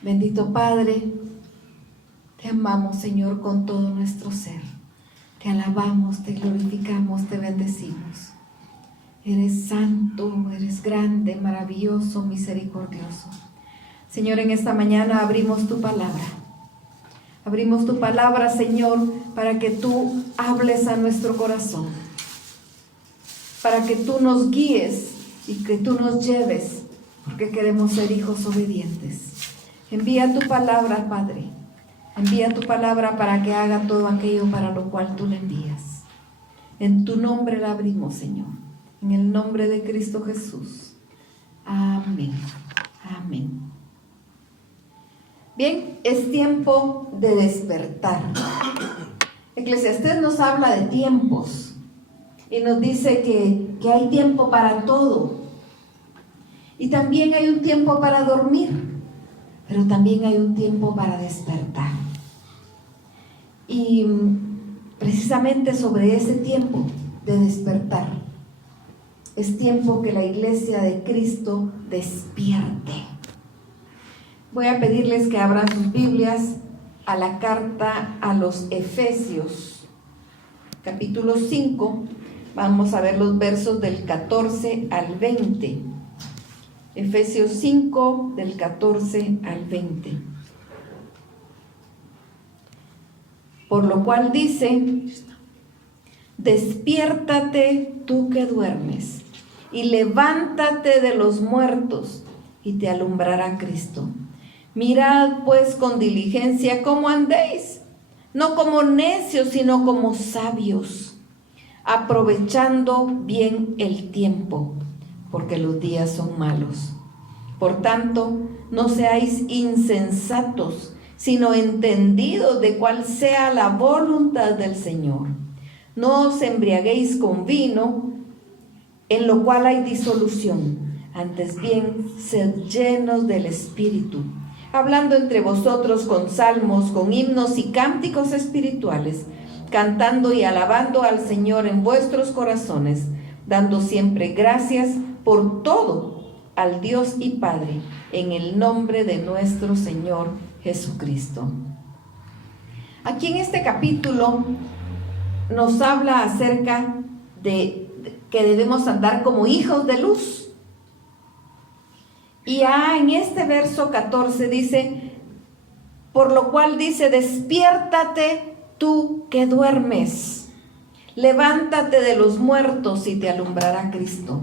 Bendito Padre, te amamos, Señor, con todo nuestro ser. Te alabamos, te glorificamos, te bendecimos. Eres santo, eres grande, maravilloso, misericordioso. Señor, en esta mañana abrimos tu palabra. Abrimos tu palabra, Señor, para que tú hables a nuestro corazón. Para que tú nos guíes y que tú nos lleves, porque queremos ser hijos obedientes. Envía tu palabra, Padre. Envía tu palabra para que haga todo aquello para lo cual tú le envías. En tu nombre la abrimos, Señor. En el nombre de Cristo Jesús. Amén. Amén. Bien, es tiempo de despertar. Eclesiastés nos habla de tiempos y nos dice que hay tiempo para todo. Y también hay un tiempo para dormir, pero también hay un tiempo para despertar. Y precisamente sobre ese tiempo de despertar, es tiempo que la iglesia de Cristo despierte. Voy a pedirles que abran sus Biblias a la carta a los Efesios, capítulo 5. Vamos a ver los versos del 14 al 20. Efesios 5, del 14 al 20. Por lo cual dice: despiértate tú que duermes, y levántate de los muertos, y te alumbrará Cristo. Mirad pues con diligencia cómo andéis, no como necios, sino como sabios, aprovechando bien el tiempo, porque los días son malos. Por tanto, no seáis insensatos, sino entendidos de cuál sea la voluntad del Señor. No os embriaguéis con vino, en lo cual hay disolución, antes bien, sed llenos del Espíritu, hablando entre vosotros con salmos, con himnos y cánticos espirituales, cantando y alabando al Señor en vuestros corazones, dando siempre gracias por todo al Dios y Padre, en el nombre de nuestro Señor Jesucristo. Aquí en este capítulo nos habla acerca de que debemos andar como hijos de luz. Y en este verso 14 dice, por lo cual dice, despiértate tú que duermes, levántate de los muertos y te alumbrará Cristo.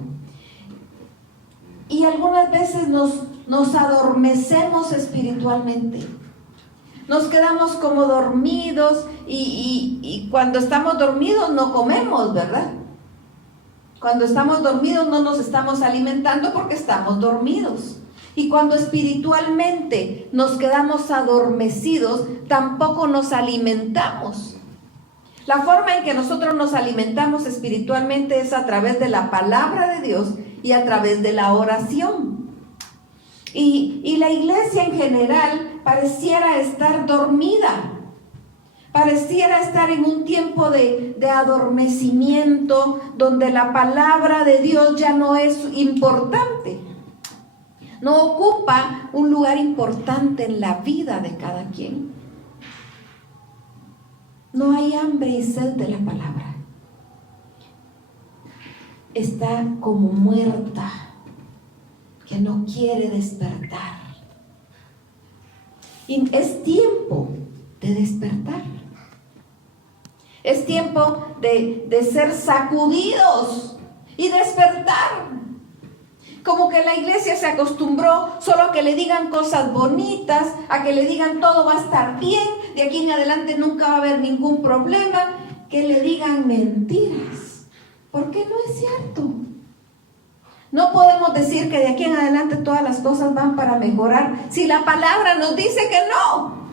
Y algunas veces nos adormecemos espiritualmente. Nos quedamos como dormidos y cuando estamos dormidos no comemos, ¿verdad? Cuando estamos dormidos no nos estamos alimentando porque estamos dormidos. Y cuando espiritualmente nos quedamos adormecidos, tampoco nos alimentamos. La forma en que nosotros nos alimentamos espiritualmente es a través de la palabra de Dios y a través de la oración. Y la iglesia en general pareciera estar dormida. Pareciera estar en un tiempo de adormecimiento donde la palabra de Dios ya no es importante. No ocupa un lugar importante en la vida de cada quien. No hay hambre y sed de la palabra. Está como muerta, que no quiere despertar. Y es tiempo de despertar. Es tiempo de ser sacudidos y despertar. Como que la iglesia se acostumbró solo a que le digan cosas bonitas, a que le digan todo va a estar bien, de aquí en adelante nunca va a haber ningún problema, que le digan mentiras, porque no es cierto. No podemos decir que de aquí en adelante todas las cosas van para mejorar si la palabra nos dice que no.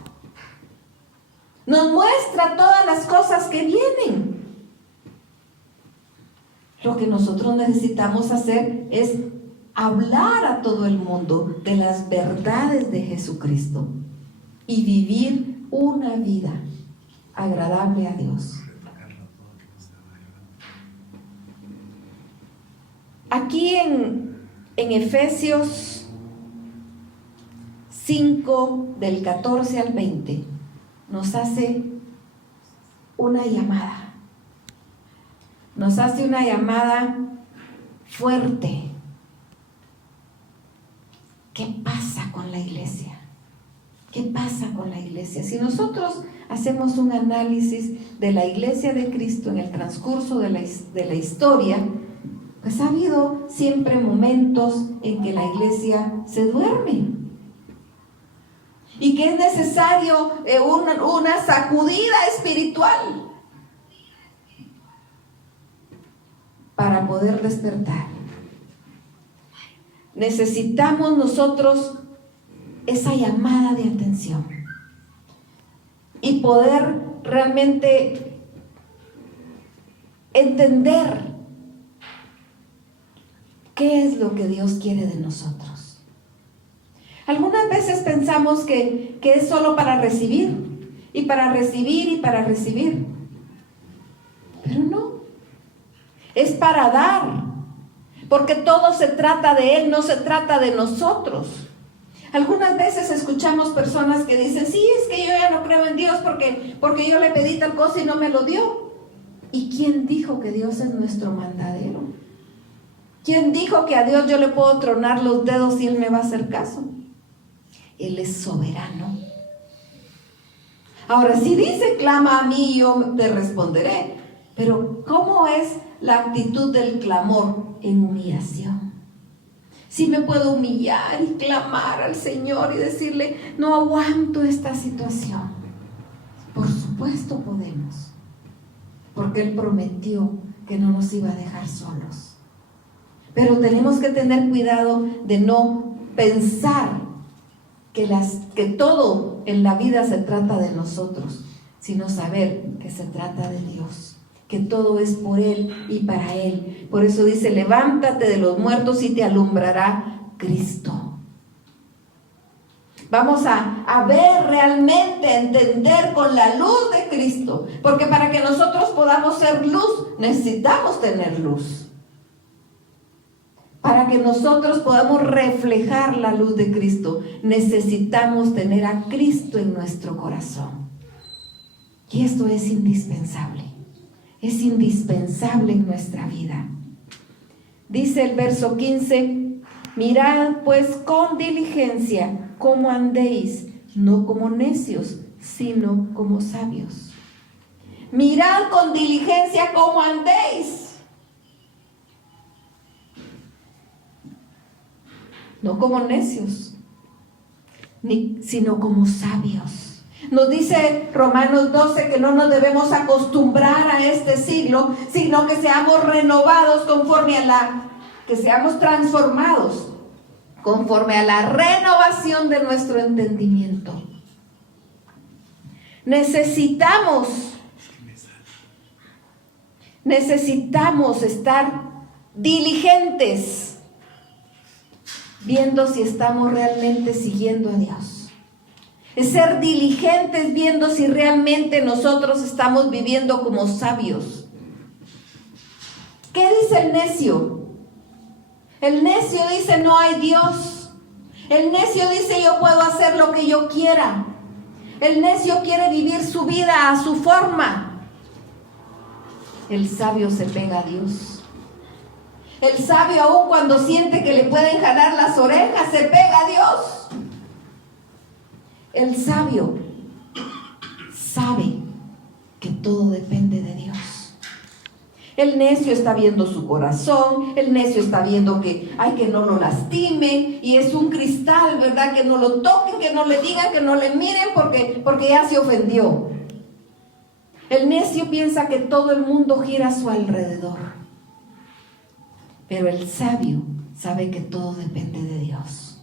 Nos muestra todas las cosas que vienen. Lo que nosotros necesitamos hacer es hablar a todo el mundo de las verdades de Jesucristo y vivir una vida agradable a Dios. Aquí en Efesios 5, del 14 al 20, nos hace una llamada. Nos hace una llamada fuerte. ¿Qué pasa con la iglesia? ¿Qué pasa con la iglesia? Si nosotros hacemos un análisis de la iglesia de Cristo en el transcurso de la historia, pues ha habido siempre momentos en que la iglesia se duerme y que es necesario una sacudida espiritual para poder despertar. Necesitamos nosotros esa llamada de atención y poder realmente entender qué es lo que Dios quiere de nosotros. Algunas veces pensamos que es solo para recibir y para recibir y para recibir, pero no, es para dar, porque todo se trata de Él, no se trata de nosotros. Algunas veces escuchamos personas que dicen, sí, es que yo ya no creo en Dios porque yo le pedí tal cosa y no me lo dio. ¿Y quién dijo que Dios es nuestro mandadero? ¿Quién dijo que a Dios yo le puedo tronar los dedos y Él me va a hacer caso? Él es soberano. Ahora, si dice, clama a mí, yo te responderé. Pero, ¿cómo es la actitud del clamor? En humillación. Si me puedo humillar y clamar al Señor y decirle, no aguanto esta situación. Por supuesto podemos, porque Él prometió que no nos iba a dejar solos. Pero tenemos que tener cuidado de no pensar que todo en la vida se trata de nosotros, sino saber que se trata de Dios, que todo es por Él y para Él. Por eso dice, levántate de los muertos y te alumbrará Cristo. Vamos a ver realmente, a entender con la luz de Cristo, porque para que nosotros podamos ser luz, necesitamos tener luz. Para que nosotros podamos reflejar la luz de Cristo, necesitamos tener a Cristo en nuestro corazón. Y esto es indispensable. Es indispensable en nuestra vida. Dice el verso 15, mirad pues con diligencia cómo andéis, no como necios, sino como sabios. Mirad con diligencia cómo andéis. No como necios, sino como sabios. Nos dice Romanos 12 que no nos debemos acostumbrar a este siglo, sino que seamos renovados que seamos transformados conforme a la renovación de nuestro entendimiento. Necesitamos estar diligentes, viendo si estamos realmente siguiendo a Dios. Es ser diligentes viendo si realmente nosotros estamos viviendo como sabios. ¿Qué dice el necio? El necio dice no hay Dios. El necio dice yo puedo hacer lo que yo quiera. El necio quiere vivir su vida a su forma. El sabio se pega a Dios. El sabio, aun cuando siente que le pueden jalar las orejas, se pega a Dios. El sabio sabe que todo depende de Dios. El necio está viendo su corazón, el necio está viendo que no lo lastimen, y es un cristal, ¿verdad? Que no lo toquen, que no le digan, que no le miren porque ya se ofendió. El necio piensa que todo el mundo gira a su alrededor. Pero el sabio sabe que todo depende de Dios.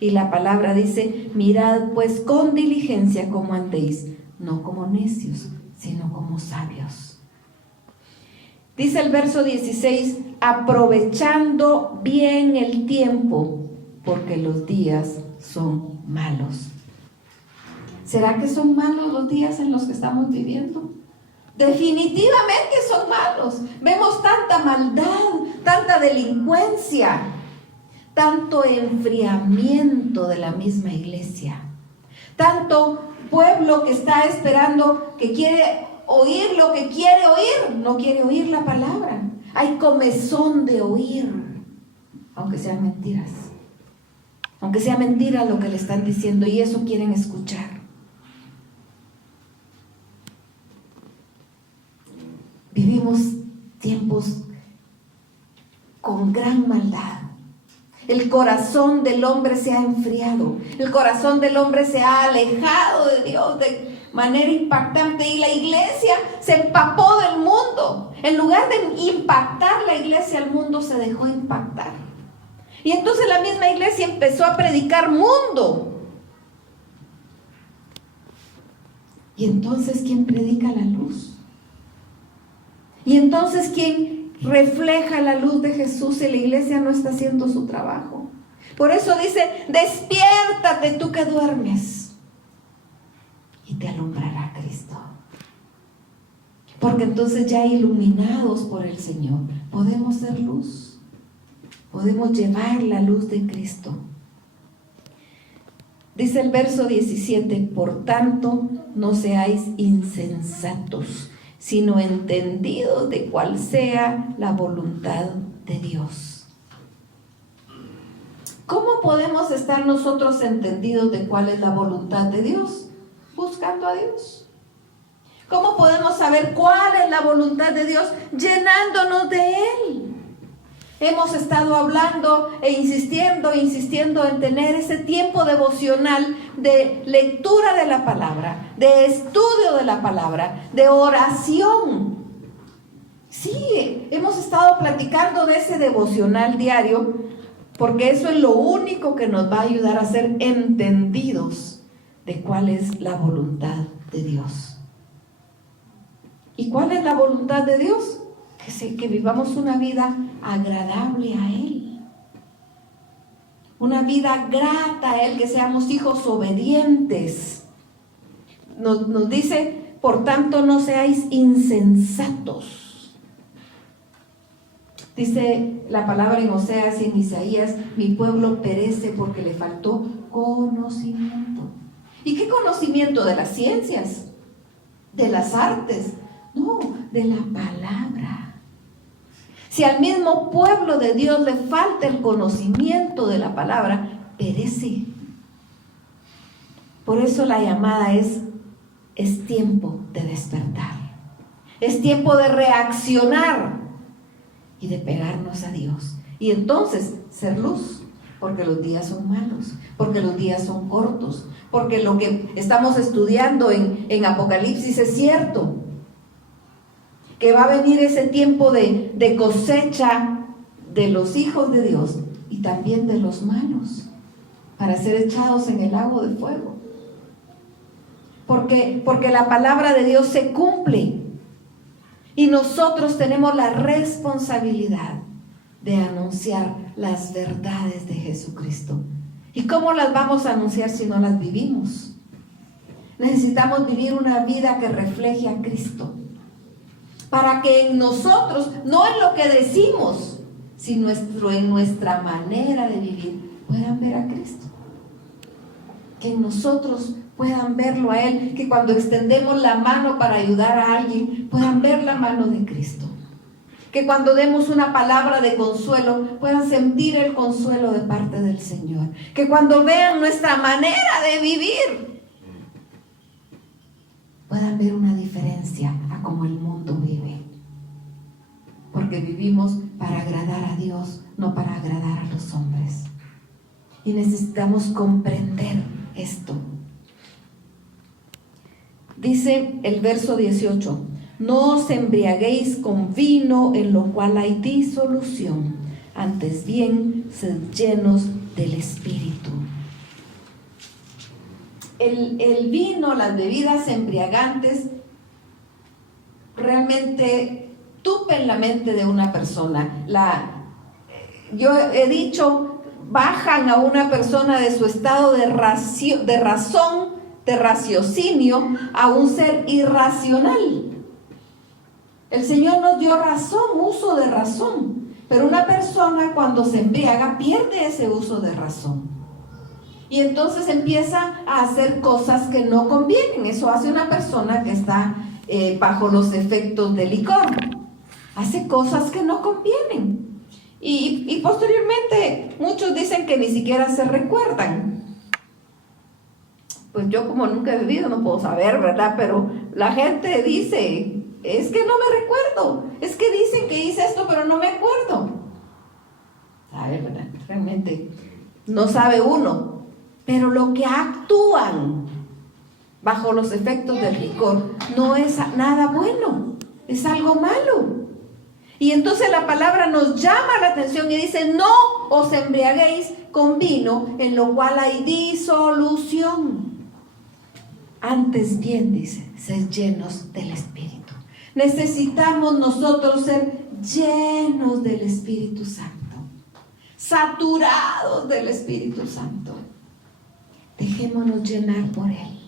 Y la palabra dice, mirad pues con diligencia cómo andéis, no como necios, sino como sabios. Dice el verso 16, aprovechando bien el tiempo, porque los días son malos. ¿Será que son malos los días en los que estamos viviendo? Definitivamente son malos. Vemos tanta maldad, tanta delincuencia, tanto enfriamiento de la misma iglesia, tanto pueblo que está esperando, que quiere oír lo que quiere oír, no quiere oír la palabra. Hay comezón de oír, aunque sean mentiras, aunque sea mentira lo que le están diciendo, y eso quieren escuchar. Vivimos tiempos con gran maldad. El corazón del hombre se ha enfriado, el corazón del hombre se ha alejado de Dios de manera impactante, y la iglesia se empapó del mundo. En lugar de impactar la iglesia al mundo, se dejó impactar. Y entonces la misma iglesia empezó a predicar mundo. Y entonces, ¿quién predica la luz? Y entonces, ¿quién refleja la luz de Jesús si la iglesia no está haciendo su trabajo? Por eso dice: despiértate tú que duermes, y te alumbrará Cristo. Porque entonces, ya iluminados por el Señor, podemos ser luz, podemos llevar la luz de Cristo. Dice el verso 17: por tanto, no seáis insensatos, sino entendidos de cuál sea la voluntad de Dios. ¿Cómo podemos estar nosotros entendidos de cuál es la voluntad de Dios? Buscando a Dios. ¿Cómo podemos saber cuál es la voluntad de Dios? Llenándonos de Él. Hemos estado hablando e insistiendo en tener ese tiempo devocional de lectura de la palabra, de estudio de la palabra, de oración. Sí, hemos estado platicando de ese devocional diario, porque eso es lo único que nos va a ayudar a ser entendidos de cuál es la voluntad de Dios. ¿Y cuál es la voluntad de Dios? Que vivamos una vida agradable a Él, una vida grata a Él, que seamos hijos obedientes. Nos dice: por tanto, no seáis insensatos. Dice la palabra en Oseas y en Isaías: mi pueblo perece porque le faltó conocimiento. ¿Y qué conocimiento? ¿De las ciencias? ¿De las artes? No, de la palabra. Si al mismo pueblo de Dios le falta el conocimiento de la palabra, perece. Por eso la llamada es tiempo de despertar. Es tiempo de reaccionar y de pegarnos a Dios. Y entonces ser luz, porque los días son malos, porque los días son cortos, porque lo que estamos estudiando en Apocalipsis es cierto. Que va a venir ese tiempo de cosecha de los hijos de Dios y también de los malos, para ser echados en el lago de fuego. Porque la palabra de Dios se cumple, y nosotros tenemos la responsabilidad de anunciar las verdades de Jesucristo. ¿Y cómo las vamos a anunciar si no las vivimos? Necesitamos vivir una vida que refleje a Cristo, para que en nosotros, no en lo que decimos, sino en nuestra manera de vivir, puedan ver a Cristo. Que en nosotros puedan verlo a Él, que cuando extendemos la mano para ayudar a alguien, puedan ver la mano de Cristo. Que cuando demos una palabra de consuelo, puedan sentir el consuelo de parte del Señor. Que cuando vean nuestra manera de vivir, puedan ver una diferencia a cómo el mundo vive. Porque vivimos para agradar a Dios, no para agradar a los hombres. Y necesitamos comprender esto. Dice el verso 18: no os embriaguéis con vino, en lo cual hay disolución, antes bien sed llenos del Espíritu. El vino, las bebidas embriagantes, realmente tupen la mente de una persona. Yo he dicho, bajan a una persona de su estado de raciocinio a un ser irracional. El Señor nos dio razón, uso de razón, Pero una persona cuando se embriaga pierde ese uso de razón. Y entonces empieza a hacer cosas que no convienen. Eso hace una persona que está bajo los efectos del licor. Hace cosas que no convienen. Y posteriormente muchos dicen que ni siquiera se recuerdan. Pues yo, como nunca he bebido, no puedo saber, ¿verdad? Pero la gente dice, es que no me recuerdo. Es que dicen que hice esto, pero no me acuerdo. ¿Sabe, verdad? Realmente no sabe uno. Pero lo que actúan bajo los efectos del licor no es nada bueno, es algo malo. Y entonces la palabra nos llama la atención y dice, no os embriaguéis con vino, en lo cual hay disolución. Antes bien, dice, sed llenos del Espíritu. Necesitamos nosotros ser llenos del Espíritu Santo, saturados del Espíritu Santo. Dejémonos llenar por Él.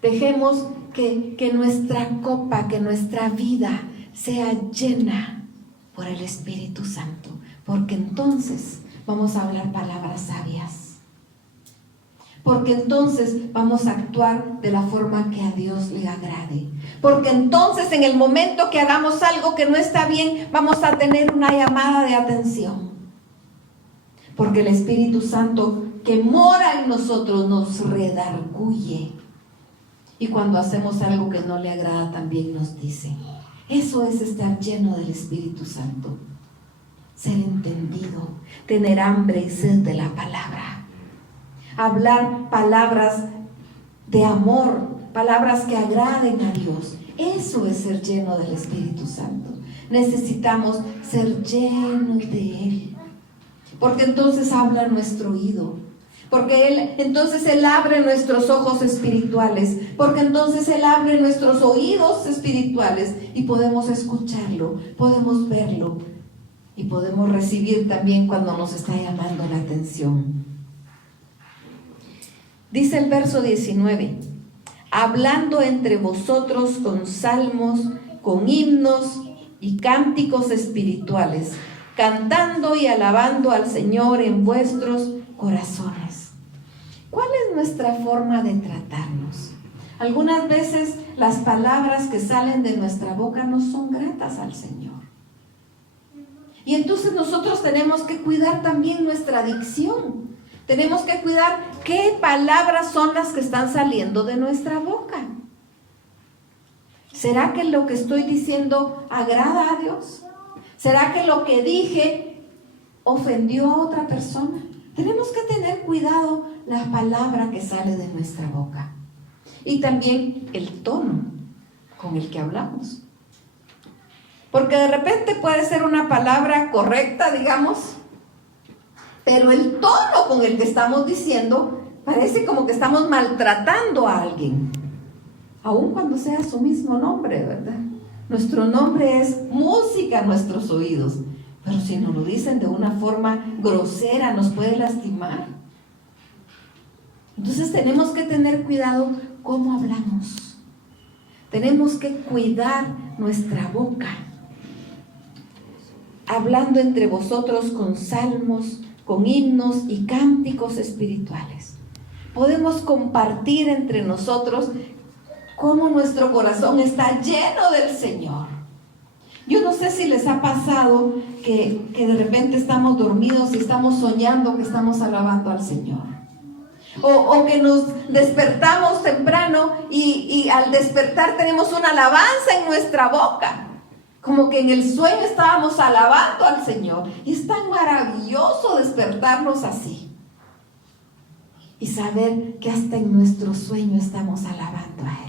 Dejemos que nuestra copa, que nuestra vida sea llena por el Espíritu Santo, porque entonces vamos a hablar palabras sabias, porque entonces vamos a actuar de la forma que a Dios le agrade, porque entonces en el momento que hagamos algo que no está bien, vamos a tener una llamada de atención, porque el Espíritu Santo que mora en nosotros nos redarguye, y cuando hacemos algo que no le agrada también nos dice. Eso es estar lleno del Espíritu Santo, ser entendido, tener hambre y sed de la palabra, hablar palabras de amor, palabras que agraden a Dios. Eso es ser lleno del Espíritu Santo. Necesitamos ser llenos de Él, porque entonces habla nuestro oído, porque entonces Él abre nuestros ojos espirituales, porque entonces Él abre nuestros oídos espirituales y podemos escucharlo, podemos verlo y podemos recibir también cuando nos está llamando la atención. Dice el verso 19, hablando entre vosotros con salmos, con himnos y cánticos espirituales, cantando y alabando al Señor en vuestros corazones. ¿Cuál es nuestra forma de tratarnos? Algunas veces las palabras que salen de nuestra boca no son gratas al Señor. Y entonces nosotros tenemos que cuidar también nuestra dicción. Tenemos que cuidar qué palabras son las que están saliendo de nuestra boca. ¿Será que lo que estoy diciendo agrada a Dios? ¿Será que lo que dije ofendió a otra persona? Tenemos que tener cuidado la palabra que sale de nuestra boca y también el tono con el que hablamos. Porque de repente puede ser una palabra correcta, digamos, pero el tono con el que estamos diciendo parece como que estamos maltratando a alguien, aun cuando sea su mismo nombre, ¿verdad? Nuestro nombre es música a nuestros oídos. Pero si nos lo dicen de una forma grosera, nos puede lastimar. Entonces tenemos que tener cuidado cómo hablamos. Tenemos que cuidar nuestra boca. Hablando entre vosotros con salmos, con himnos y cánticos espirituales. Podemos compartir entre nosotros cómo nuestro corazón está lleno del Señor. Yo no sé si les ha pasado que de repente estamos dormidos y estamos soñando que estamos alabando al Señor. O que nos despertamos temprano y al despertar tenemos una alabanza en nuestra boca. Como que en el sueño estábamos alabando al Señor. Y es tan maravilloso despertarnos así. Y saber que hasta en nuestro sueño estamos alabando a Él.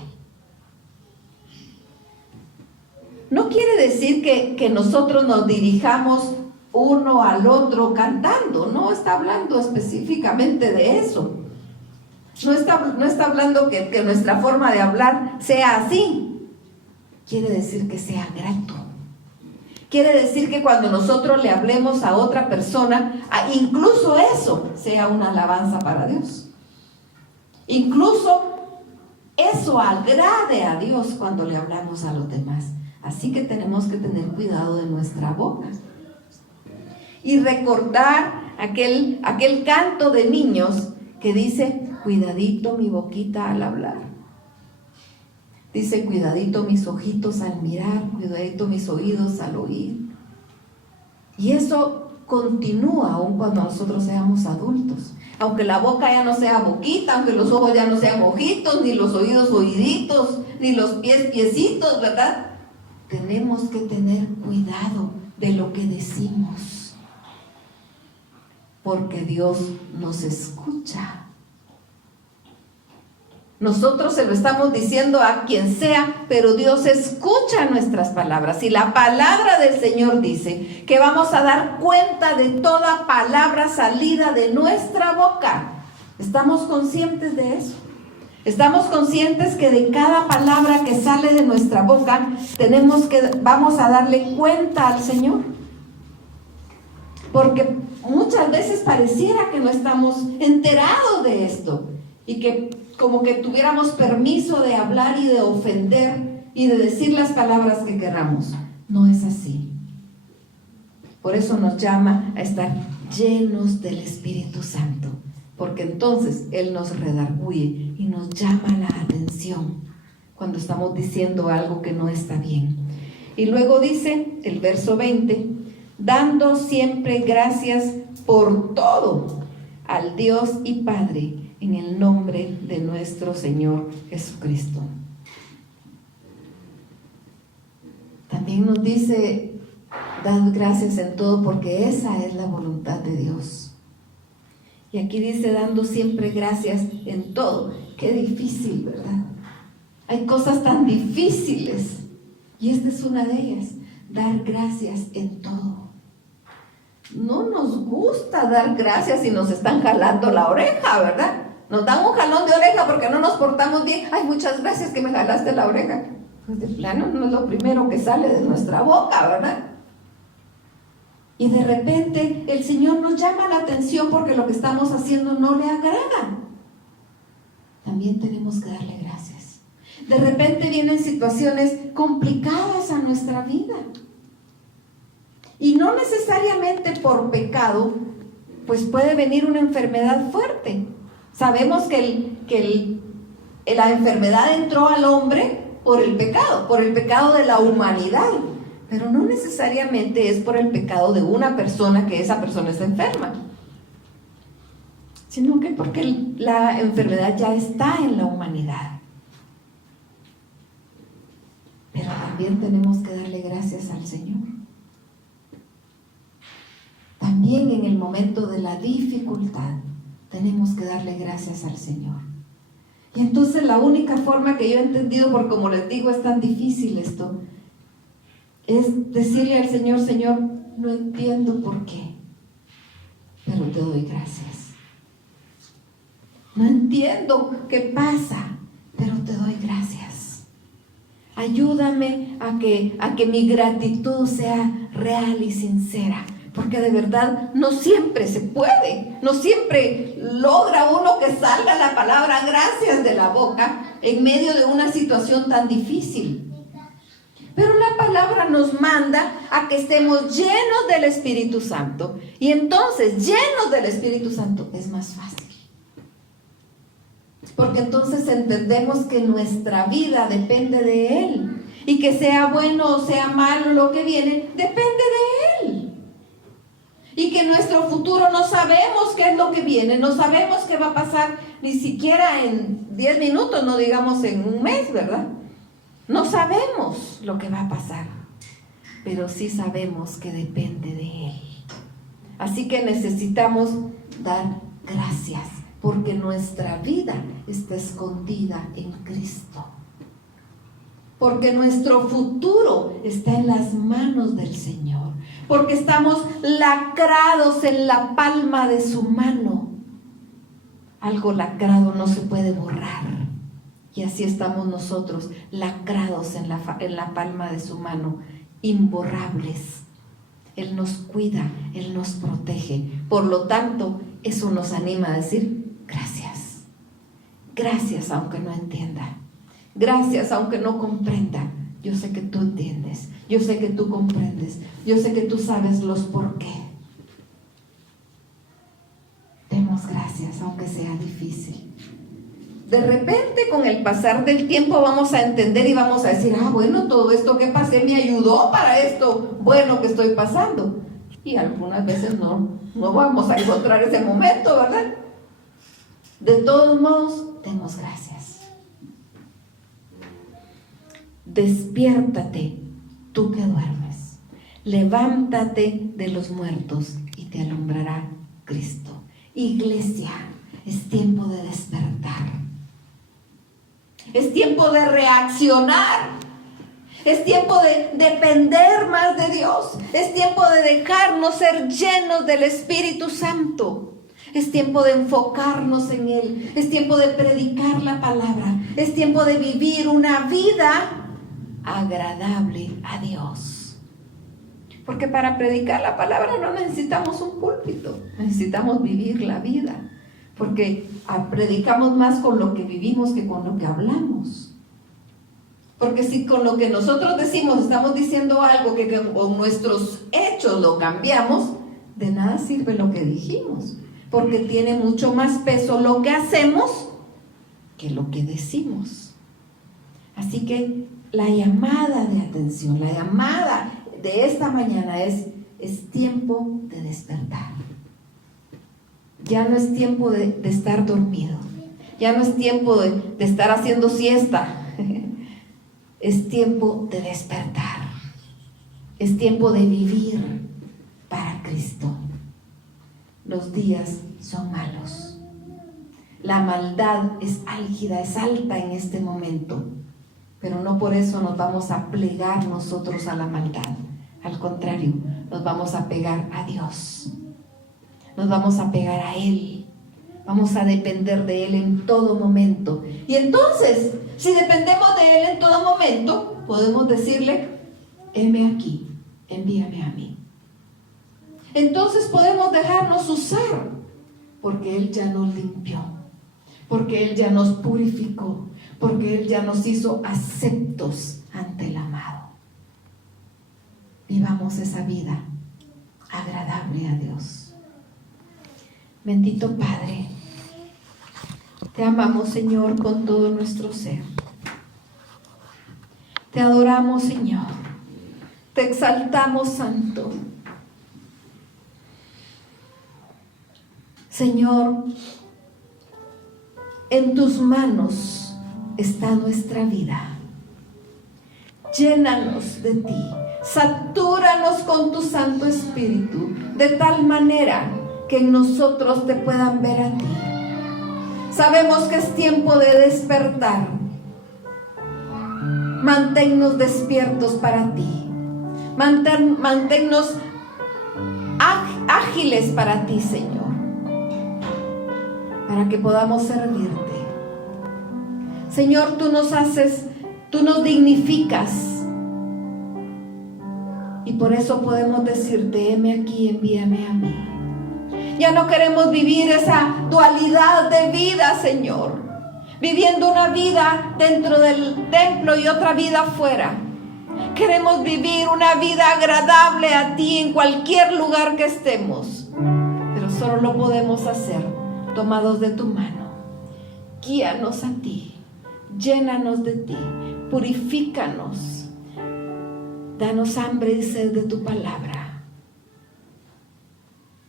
No quiere decir que nosotros nos dirijamos uno al otro cantando, no está hablando específicamente de eso. No está hablando que nuestra forma de hablar sea así. Quiere decir que sea grato. Quiere decir que cuando nosotros le hablemos a otra persona, incluso eso sea una alabanza para Dios. Incluso eso agrade a Dios cuando le hablamos a los demás. Así que tenemos que tener cuidado de nuestra boca. Y recordar aquel canto de niños que dice, cuidadito mi boquita al hablar. Dice, cuidadito mis ojitos al mirar, cuidadito mis oídos al oír. Y eso continúa aún cuando nosotros seamos adultos. Aunque la boca ya no sea boquita, aunque los ojos ya no sean ojitos, ni los oídos oíditos, ni los pies piecitos, ¿verdad? Tenemos que tener cuidado de lo que decimos, porque Dios nos escucha. Nosotros se lo estamos diciendo a quien sea, pero Dios escucha nuestras palabras. Y la palabra del Señor dice que vamos a dar cuenta de toda palabra salida de nuestra boca. ¿Estamos conscientes de eso? ¿Estamos conscientes que de cada palabra que sale de nuestra boca vamos a darle cuenta al Señor? Porque muchas veces pareciera que no estamos enterados de esto y que como que tuviéramos permiso de hablar y de ofender y de decir las palabras que queramos. No es así. Por eso nos llama a estar llenos del Espíritu Santo, porque entonces Él nos redarguye y nos llama la atención cuando estamos diciendo algo que no está bien. Y luego dice el verso 20, dando siempre gracias por todo al Dios y Padre, en el nombre de nuestro Señor Jesucristo. También nos dice, dad gracias en todo, porque esa es la voluntad de Dios. Y aquí dice, dando siempre gracias en todo. Qué difícil, ¿verdad? Hay cosas tan difíciles, y esta es una de ellas, dar gracias en todo. No nos gusta dar gracias si nos están jalando la oreja, ¿verdad? Nos dan un jalón de oreja porque no nos portamos bien. Ay, muchas gracias que me jalaste la oreja. Pues de plano no es lo primero que sale de nuestra boca, ¿verdad? Y de repente el Señor nos llama la atención porque lo que estamos haciendo no le agrada. También tenemos que darle gracias. De repente vienen situaciones complicadas a nuestra vida. Y no necesariamente por pecado, pues puede venir una enfermedad fuerte. Sabemos que la enfermedad entró al hombre por el pecado de la humanidad, pero no necesariamente es por el pecado de una persona que esa persona está enferma, sino que porque la enfermedad ya está en la humanidad. Pero también tenemos que darle gracias al Señor. También en el momento de la dificultad tenemos que darle gracias al Señor. Y entonces la única forma que yo he entendido, porque como les digo es tan difícil esto, es decirle al Señor, Señor, no entiendo por qué, pero te doy gracias. No entiendo qué pasa, pero te doy gracias. Ayúdame a que mi gratitud sea real y sincera. Porque de verdad no siempre se puede, no siempre logra uno que salga la palabra gracias de la boca en medio de una situación tan difícil. Pero la palabra nos manda a que estemos llenos del Espíritu Santo. Y entonces, llenos del Espíritu Santo, es más fácil. Porque entonces entendemos que nuestra vida depende de Él. Y que sea bueno o sea malo lo que viene, depende de Él. Y que nuestro futuro no sabemos qué es lo que viene, no sabemos qué va a pasar ni siquiera en 10 minutos, no digamos en un mes, ¿verdad? No sabemos lo que va a pasar, pero sí sabemos que depende de Él. Así que necesitamos dar gracias, porque nuestra vida está escondida en Cristo. Porque nuestro futuro está en las manos del Señor. Porque estamos lacrados en la palma de su mano. Algo lacrado no se puede borrar. Y así estamos nosotros, lacrados en la palma de su mano, imborrables. Él nos cuida, Él nos protege. Por lo tanto, eso nos anima a decir gracias. Gracias aunque no entienda. Gracias aunque no comprenda. yo sé que tú entiendes, yo sé que tú comprendes, yo sé que tú sabes los por qué. Demos gracias, aunque sea difícil. De repente, con el pasar del tiempo, vamos a entender y vamos a decir, bueno, todo esto que pasé me ayudó para esto bueno que estoy pasando. Y algunas veces no vamos a encontrar ese momento, ¿verdad? De todos modos, demos gracias. Despiértate, tú que duermes. Levántate de los muertos y te alumbrará Cristo. Iglesia, es tiempo de despertar. Es tiempo de reaccionar. Es tiempo de depender más de Dios. Es tiempo de dejarnos ser llenos del Espíritu Santo. Es tiempo de enfocarnos en Él. Es tiempo de predicar la palabra. Es tiempo de vivir una vida agradable a Dios. Porque para predicar la palabra no necesitamos un púlpito. Necesitamos vivir la vida. Porque predicamos más con lo que vivimos que con lo que hablamos. Porque si con lo que nosotros decimos estamos diciendo algo que con nuestros hechos lo cambiamos, de nada sirve lo que dijimos. Porque tiene mucho más peso lo que hacemos que lo que decimos. Así que la llamada de atención, la llamada de esta mañana es tiempo de despertar. Ya no es tiempo de estar dormido. Ya no es tiempo de estar haciendo siesta. Es tiempo de despertar. Es tiempo de vivir para Cristo. Los días son malos. La maldad es álgida, es alta en este momento. Pero no por eso nos vamos a plegar nosotros a la maldad. Al contrario, nos vamos a pegar a Dios. Nos vamos a pegar a Él. Vamos a depender de Él en todo momento. Y entonces, si dependemos de Él en todo momento, podemos decirle, heme aquí, envíame a mí. Entonces podemos dejarnos usar, porque Él ya nos limpió, porque Él ya nos purificó, porque Él ya nos hizo aceptos ante el amado. Vivamos esa vida agradable a Dios. Bendito Padre, te amamos, Señor, con todo nuestro ser. Te adoramos, Señor. Te exaltamos, Santo. Señor, en tus manos está nuestra vida. Llénanos de ti. Satúranos con tu Santo Espíritu, de tal manera que en nosotros te puedan ver a ti. Sabemos que es tiempo de despertar. Manténnos despiertos para ti. Manténnos ágiles para ti, Señor, para que podamos servirte. Señor, tú nos dignificas. Y por eso podemos decirte, heme aquí, envíame a mí. Ya no queremos vivir esa dualidad de vida, Señor, viviendo una vida dentro del templo y otra vida afuera. Queremos vivir una vida agradable a ti en cualquier lugar que estemos, pero solo lo podemos hacer tomados de tu mano. Guíanos a ti, llénanos de ti, purifícanos, danos hambre y sed de tu palabra.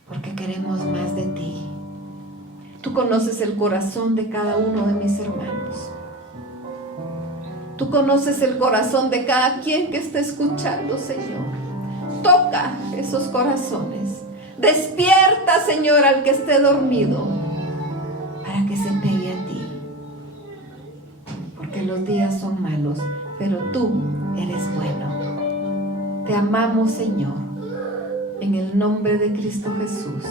Porque queremos más de ti. Tú conoces el corazón de cada uno de mis hermanos. Tú conoces el corazón de cada quien que esté escuchando, Señor. Toca esos corazones. Despierta, Señor, al que esté dormido, para que se pegue a ti. Porque los días son malos, pero tú eres bueno. Te amamos, Señor. En el nombre de Cristo Jesús.